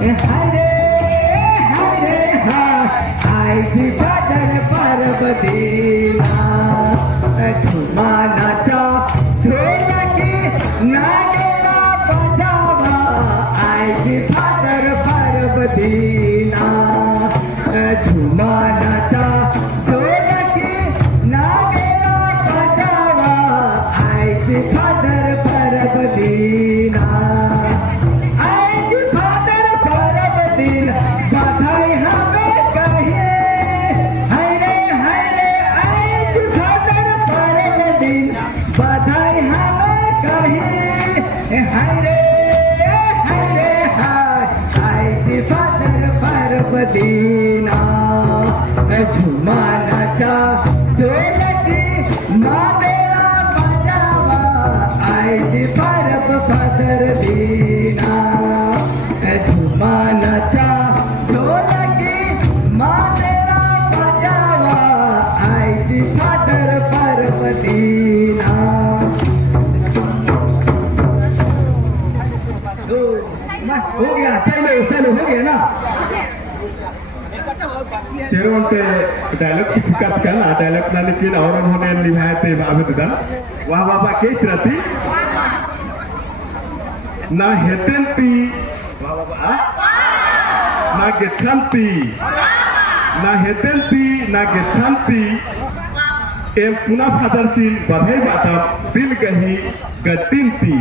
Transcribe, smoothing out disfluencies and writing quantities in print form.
हरे हरे हा आईची फादर पार्वतीला झुमानाचा ढोलकी नागेला बजावा आईची फादर पार्वतीला झुमानाचा ढोलकी नागेला बजावा आईची फादर पार्वतीला आईची फादर पार्वतीला बधाई हमें कहिए हरे हरे आईची फादर पार्वतीला बधाई हमें कहिए हरे हरे हाय आईची फादर पार्वतीला झुमानाचा ढोलकी नादेला बजावा आईची फादर दीना झुमानाचा ढोलकी नादेला बजावा आईची फादर पार्वतीला हो गया चलो चलो हो गया ना చెరువంటే డైలాగ్ సిఫికాస్ కల్ ఆ డైలాగ్ నానికి అవరం होने निहायते आवेदन वाह बाबा के त्रति ना हेतेंती वाह बाबा ना गेछंती ना हेतेंती ना गेछंती एम पुना फादर सिल बधाई बाता दिल गही गटिंती